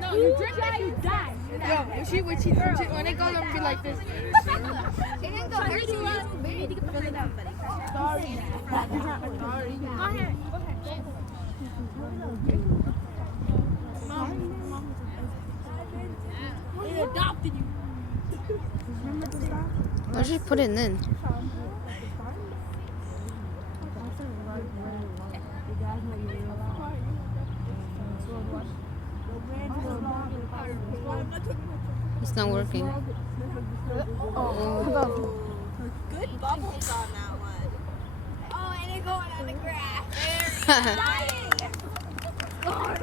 No, you drink it, you die. Yo, when it goes, I'm gonna be like this. It didn't go hurt you. You need to get the fuck out, buddy. Sorry. Go ahead. They adopted you. Let's just put it in. It's not working. Oh. Good bubbles on that one. Oh, and it going on the grass. There.